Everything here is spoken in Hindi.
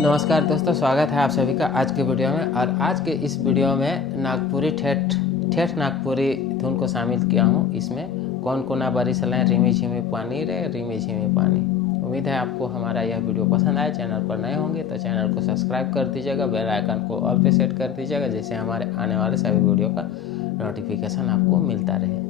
नमस्कार दोस्तों, स्वागत है आप सभी का आज के वीडियो में। और आज के इस वीडियो में नागपुरी ठेठ नागपुरी धुन को शामिल किया हूँ। इसमें कौन कोना बारिशलें रिमी झिमी पानी रे रिमी झिमी पानी। उम्मीद है आपको हमारा यह वीडियो पसंद आए। चैनल पर नए होंगे तो चैनल को सब्सक्राइब कर दीजिएगा, बेल आइकन को ऑल पे सेट कर दीजिएगा, जिससे हमारे आने वाले सभी वीडियो का नोटिफिकेशन आपको मिलता रहे।